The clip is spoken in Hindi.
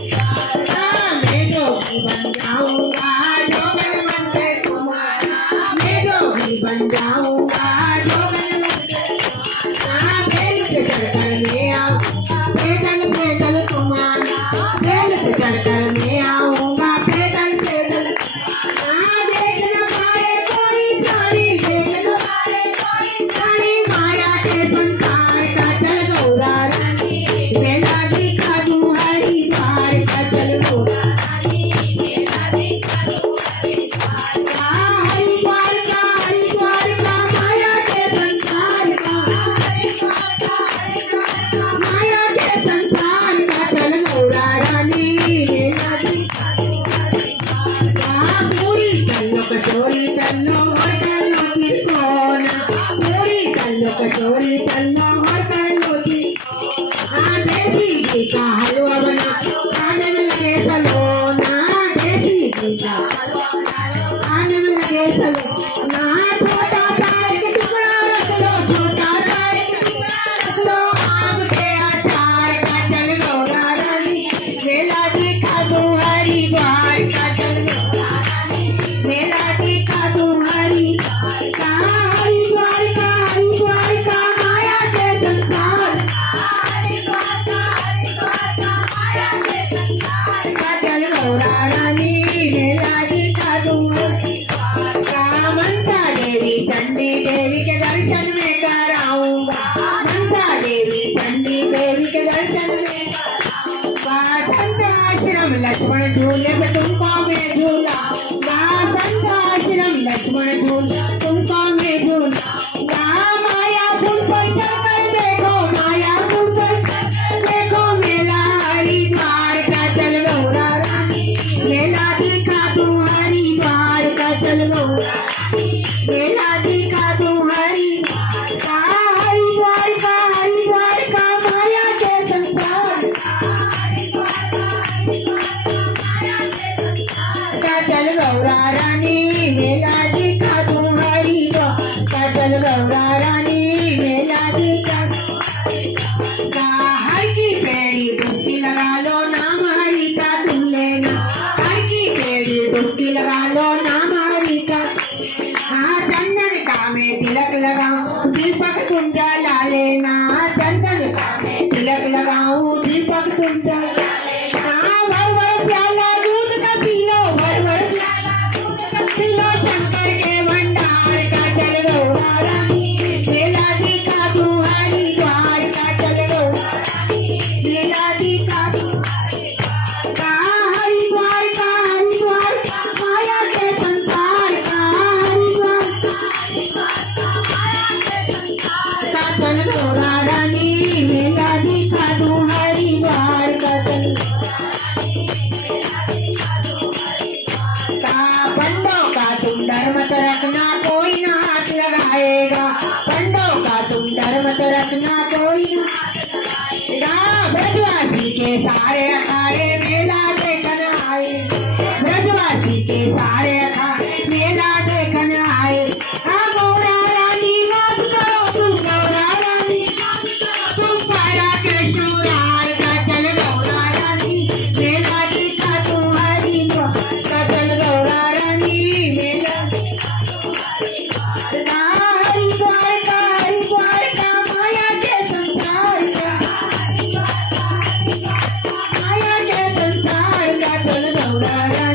मैं जोगी बन जाऊंगा जोगन बनके तुम्हारा मैं जोगी बन जाऊंगा जोगन बनके तुम्हारा बेल पे चढ़कर मैं आऊंगा पैदल पैदल तुम्हारा बेल पे चढ़कर मैं आऊंगा पैदल पैदल देखना पाए कोई प्राणी देखना पाए कोई प्राणी माया के संसार का चल गौरा रानी मेला दिखा दूं हरी द्वार का चल गौरा रानी मेला दिखा दूं हरी द्वार का माया के संसार का माया के संसार का चल गौरा रानी मेला दिखा दूं हरी द्वार का पूरी चलो कचोरी चलो और चलो तिरकोना पूरी चलो कचोरी चलो और चलो तिरकोना देसी घी का हलवा बना खाने में लगे सलोना देसी घी का हलवा बना खाने में लगे सलोना छोटा सा एक टुकड़ा रख लो छोटा सा एक टुकड़ा रख लो आम के अचार का चल गौरा रानी मेला दिखा दूं हरी द्वार का चल गौरा रानी मेला दिखा दूं हरी द्वार का माया के संसार का चल गौरा रानी मेला दिखा दूं हरी द्वार का मनसा देवी चंडी देवी के दर्शन में कराऊंगा मनसा देवी चंडी देवी के दर्शन में कराऊंगा संत आश्रम लक्ष्मण झूले में तुमको मैं झूलाऊंगा संत आश्रम लक्ष्मण झूले तुमको मैं झूलाऊंगा मायापुर को चलकर देखो मायापुर को चलकर देखो मेला हरिद्वार का चल गौरा रानी मेला दिखा दूं हरिद्वार का चल गौरा रानी मेला दिखा दूं हरिद्वार का माया के संसार का चल गौरा रानी मेला दिखा दूं हरिद्वार का चल गौरा रानी मेला दिखा दूं हर की पेड़ी डुबकी लगा लो नाम हरि का तुम लेना हर की पेड़ी डुबकी लगा लो नाम हरि का हाँ चंदन का मैं तिलक लगाऊं दीपक तुम जला लेना चंदन का मैं तिलक लगाऊं दीपक तुम जला लेना भर भर प्याला दूध का पी लो भर भर प्याला दूध का पी लो शंकर के भंडार का चल गौरा रानी मेला दिखा दूं हरिद्वार का चल गौरा रानी मेला दिखा दूं हरिद्वार का माया के संसार का का चल गौरा रानी मेला दिखा दूं हरिद्वार का चल पंडों का तुम डर मत रखना कोई ना हाथ लगाएगा पंडों का तुम डर मत रखना कोई ना हाथ लगाएगा ब्रजवासी के सारे अखाड़े मेला देखन आए ब्रजवासी के सारे अखाड़े मेला देखन आए गौरा रानी नाच करो तुम गौरा रानी तुम पारा के चुरार का चल गौरा रानी मेला दिखा दूं हरिद्वार का चल गौरा रानी मेला हरिद्वार का माया के संसार का माया के संसार का चल गौरा रानी